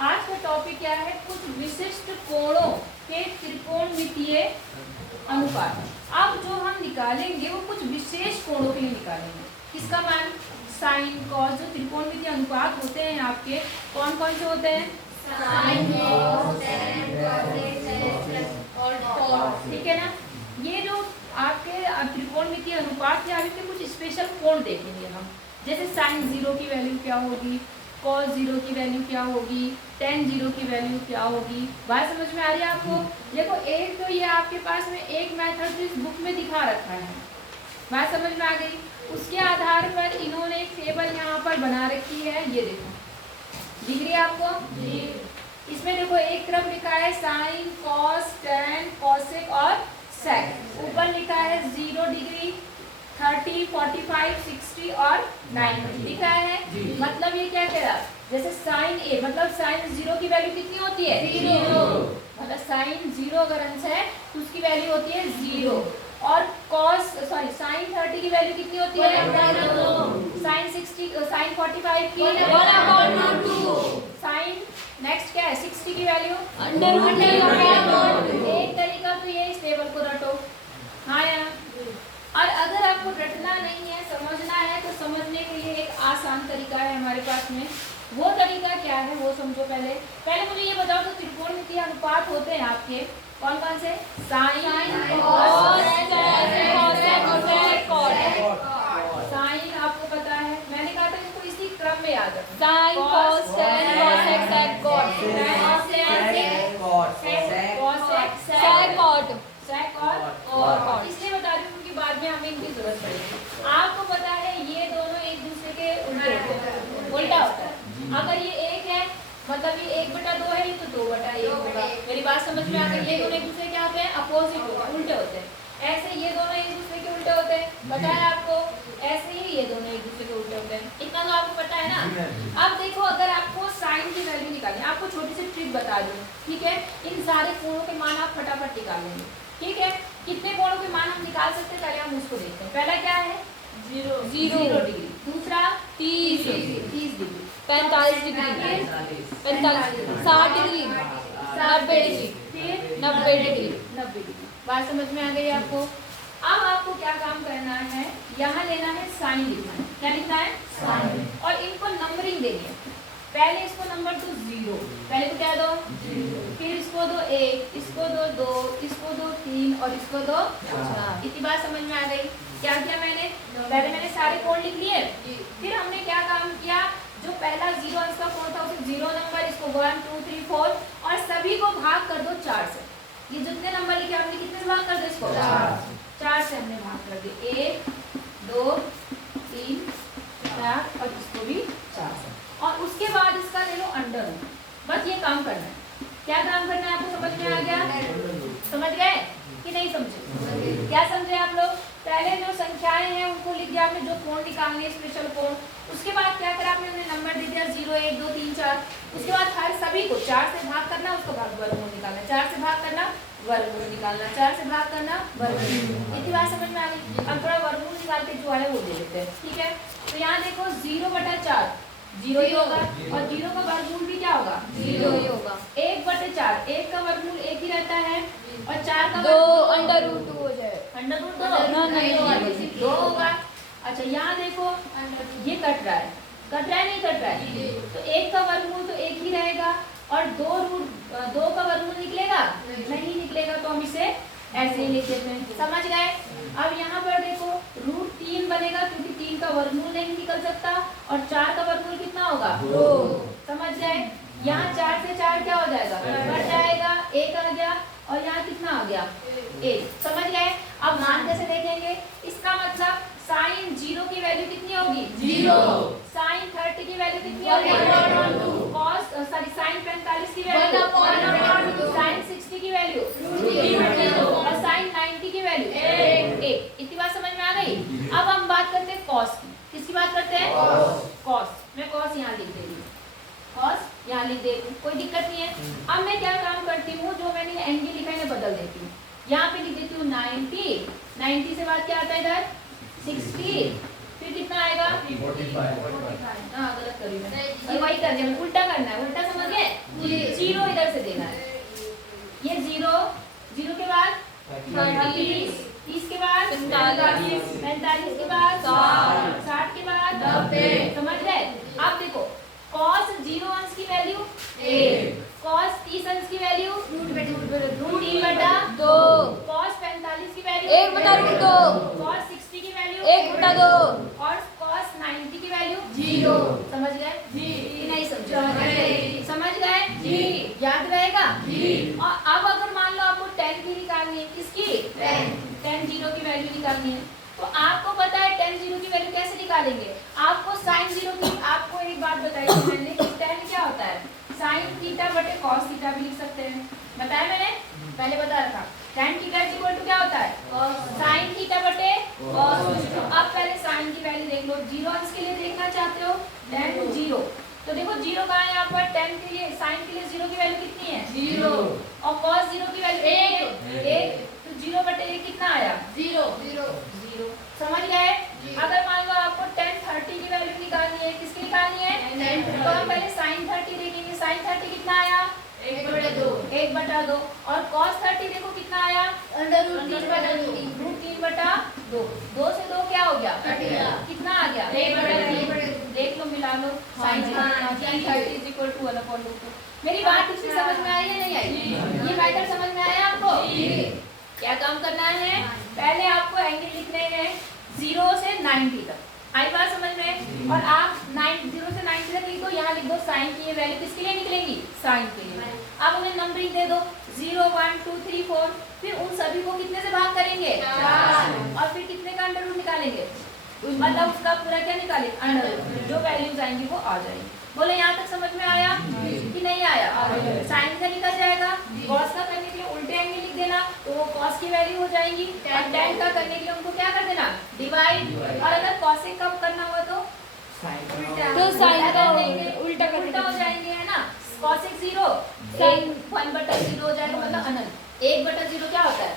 आज का टॉपिक क्या है? कुछ विशिष्ट कोणों के त्रिकोणमितीय अनुपात। अब जो हम निकालेंगे वो कुछ विशेष कोणों के लिए निकालेंगे। किसका मान? Sine cos. जो त्रिकोणमितीय अनुपात होते हैं आपके कौन कौन से होते हैं? साइन, कॉस, टेन, और कॉस। ठीक है ना। ये जो आपके त्रिकोणमितीय अनुपात के आगे कुछ स्पेशल कोण देखेंगे हम। जैसे साइन 0 की वैल्यू क्या होगी, कॉस 0 की वैल्यू क्या होगी, टेन 0 की वैल्यू क्या होगी। बात समझ में आ रही है आपको? देखो एक तो ये आपके पास में एक मेथड इस बुक में दिखा रखा है, बात समझ में आ गई। उसके आधार पर इन्होंने एक टेबल यहाँ पर बना रखी है, ये देखो दिख रही है आपको जी। इसमें देखो एक तरफ लिखा है साइन, कॉस, टेन, कॉसेक और सेक। ऊपर लिखा है 0 डिग्री, 30, 45, 60 और 90 दिख रहा है। मतलब ये क्या कह रहा है? जैसे साइन ए मतलब साइन 0 की वैल्यू कितनी होती है? 0। मतलब साइन 0 अगर अंश है तो उसकी वैल्यू होती है 0। और कॉस साइन 30 की वैल्यू कितनी होती है? साइन 60 साइन 45 की 1/2। साइन नेक्स्ट क्या है? 60 की वैल्यू √। एक तरीका तो ये इस टेबल को रटो। हाँ यार। और अगर आपको रटना नहीं है, समझना है, तो समझने के लिए एक आसान तरीका है हमारे पास में। वो तरीका क्या है वो समझो। पहले मुझे ये बताओ तो त्रिकोणमितीय अनुपात होते हैं आपके कौन कौन से? साइन, कॉस, साइन आपको पता है, मैंने कहा था इसको इसी क्रम में याद रखना। साइन, कॉस, टेन, कॉसेक, सेक, कॉट, कॉट। इसलिए बता रही हूँ क्योंकि बाद में हमें इनकी जरूरत पड़ेगी। आपको पता है ये दोनों एक दूसरे के उल्टे होते हैं, उल्टा होता है। अगर ये एक है मतलब ये 1/2 है, ये तो 2/1 होगा। मेरी बात समझ में आ गई? ये दोनों एक दूसरे क्या होते हैं? अपोजिट होते हैं, उल्टे होते हैं। ऐसे ये दोनों एक दूसरे के उल्टे होते हैं, बताया आपको। ऐसे ही ये दोनों एक दूसरे के उल्टे होते हैं, इतना तो आपको पता है ना। अब देखो अगर आपको साइन की वैल्यू निकालनी है, आपको छोटी सी ट्रिक बता दूं, ठीक है? इन सारे कोणों के मान आप फटाफट निकाल लेंगे, ठीक है? कितने कोणों के मान हम निकाल सकते हैं पहले हम उसको देखते हैं। पहला क्या है? 0 डिग्री। दूसरा 30 डिग्री, 45 डिग्री, 45, 60 डिग्री, 90 डिग्री, फिर 90 डिग्री। बात समझ में आ गई आपको? अब आपको क्या काम करना है? यहाँ लेना है साइन लिखना है। क्या लिखना है? साइन। और इनको नंबरिंग देनी है। पहले इसको नंबर दो 0, पहले तो क्या दो 0, फिर इसको दो 1, इसको दो 2, इसको दो 3 और इसको दो 4। इतनी बात समझ में आ गई? क्या किया मैंने? पहले मैंने सारे कोण लिख लिए, फिर हमने क्या काम किया? जो पहला 0 अंश का कोण था उसे 0 नंबर, इसको 1 2 3 4 और सभी को भाग कर दो 4 से। ये जितने नंबर लिखे आपने कितने से भाग कर दो? इसको 4 से हमने भाग कर दिए। 1 2 3 4 और इसको भी 4 से। और उसके बाद इसका ले लो अंडर रूट। बस ये काम करना है। क्या काम करना है आपको समझ में आ गया? समझ गए कि नहीं समझे? क्या समझे आप लोग? पहले जो संख्याएं हैं उनको लिख दिया आपने, जो कोण निकालने स्पेशल कोण। उसके बाद क्या करा आपने? नंबर दे दिया 0 1 2 3 4। उसके बाद हर सभी को 4 से भाग करना, उसको वर्गमूल निकालना, 4 से भाग करना, वर्गमूल निकालना, 4 से भाग करना, वर्गमूल। इतनी बात समझ में आ गई? अब थोड़ा वर्गमूल निकाल के जो है वो दे देते हैं, ठीक है? तो यहाँ देखो 0/4 0 ही होगा और 0 का वर्गमूल भी क्या होगा? 0 ही होगा। 1/4 1 का वर्गमूल 1 ही रहता है और 4 का 2 √2 हो जाए। √2 2 होगा। अच्छा यहाँ देखो ये कट रहा है नहीं कट रहा है? तो 1 का वर्गमूल तो 1 ही रहेगा और 2 का वर्गमूल निकलेगा? नहीं निकलेगा, तो हम इसे ऐसे ही लिख देते हैं। समझ गए? अब यहाँ पर देखो √3 बनेगा क्योंकि 3 का वर्गमूल नहीं निकल सकता और 4 का वर्गमूल कितना होगा? 2। समझ गए? यहाँ 4 से 4 क्या हो जाएगा? कट जाएगा, 1 आ गया और यहाँ कितना आ गया? 1। समझ गए? अब मान कैसे देखेंगे? इसका मतलब साइन 0 की वैल्यू कितनी होगी? 0। साइन 30 की वैल्यू कितनी होगी? कॉस साइन 45 की वैल्यू 1/2, साइन 60 की वैल्यू और साइन 90 की वैल्यू 1। इतनी बात समझ में आ गई? अब हम बात करते हैं कॉस की। किसकी बात करते हैं? कॉस। मैं कॉस यहाँ लिख दे रही हूँ, कॉस यहाँ लिख दे रही हूँ, कोई दिक्कत नहीं है। अब मैं क्या काम करती हूँ? जो मैंने एंगल लिखा है बदल देती हूँ। यहाँ पे लिख देती हूँ 90 से बाद क्या आता है इधर? 60, फिर कितना आएगा? 45। हाँ गलत करी मैं, वही कर दिया, उल्टा करना है। उल्टा समझ गए? 45 के बाद 60 के बाद 90। समझ गए? अब देखो cos 0 अंश की वैल्यू 1, cos 30 अंश की वैल्यू √3/2, cos 45 की वैल्यू 1/√2, cos 60 की वैल्यू 1/2 और cos 90 की वैल्यू 0। समझ गए जी? नहीं समझे? समझ गए जी? याद रहेगा जी? और अब अगर मान लो आपको 10 की निकालनी है, किसकी? 10 0 की वैल्यू निकालनी है, तो आपको पता है 10 0 की वैल्यू कैसे निकालेंगे? आपको sin 0 की, आपको एक बात बताई थी मैंने कि 10 क्या होता है? sin थीटा बटे cos थीटा भी लिख सकते हैं। बताया मैंने? पहले बता रखा। tan थीटा इक्वल टू क्या होता है? sin थीटा बटे cos। तो अब पहले sin की वैल्यू देख लो। 0 अंश के लिए देखना चाहते हो? tan 0, तो देखो 0 कहाँ है यहाँ पर? tan के लिए, sin के लिए 0 की वैल्यू कितनी है? 0। और cos 0 की वैल्यू 1, तो 0 बटे 1 कितना आया? 0। समझ गए? अगर मान लो आपको tan 30 की वैल्यू निकालनी है, किसकी निकालनी है? तो हम पहले sin 30 देखेंगे। sin 30 कितना आया? 1/2। और cos 30 देखो कितना आया? √3/2। 2 से 2 क्या हो गया? कितना आ गया? 1/3। देख लो, मिला लो। sin 30 = 1/2। मेरी बात ठीक से समझ में आई है नहीं आई? ये मैटर समझ में आया आपको? क्या काम करना है? पहले आपको एंगल लिखने हैं 0 से 90 तक। आई बात समझ में? और आप 0 से 90 तक लिखो, यहाँ लिख दो sin की ये वैल्यू किसके लिए निकलेंगी? sin के लिए। अब उन्हें नंबरिंग दे दो 0 1 2 3 4, फिर उन सभी को कितने से भाग करेंगे? 4। और फिर कितने का अंडर रूट निकालेंगे? मतलब उसका पूरा क्या निकालेंगे? Under root. जो वैल्यूज आएंगी वो आ जाएंगी। बोले यहाँ तक समझ में आया कि नहीं आया? साइन का निकल जाएगा, cos का करने के लिए उल्टे एंगल लिख देना, तो वो cos की वैल्यू हो जाएंगी। और tan का करने के लिए उनको क्या कर देना? डिवाइड। और अगर cosec का करना हुआ तो sin का उल्टा हो जाएंगे, है ना? cosec 0 1/0 हो जाएगा, मतलब अनंत। 1/0 क्या होता है?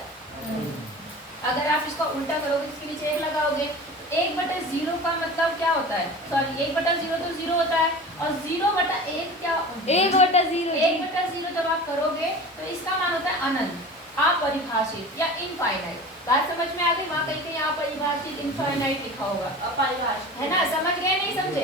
अगर आप इसका उल्टा करोगे, इसके नीचे 1 लगाओगे, 1/0 का मतलब क्या होता है? सॉरी, 1/0 तो 0 होता है, और 0/1 क्या? 1/0 जब आप करोगे तो इसका मान होता है अनंत, अपरिभाषित या इनफाइनाइट। बात समझ में आ गई? वहाँ कहीं कहीं अपरिभाषित, इनफाइनाइट लिखा होगा, अपरिभाषित, है ना? समझ गए नहीं समझे?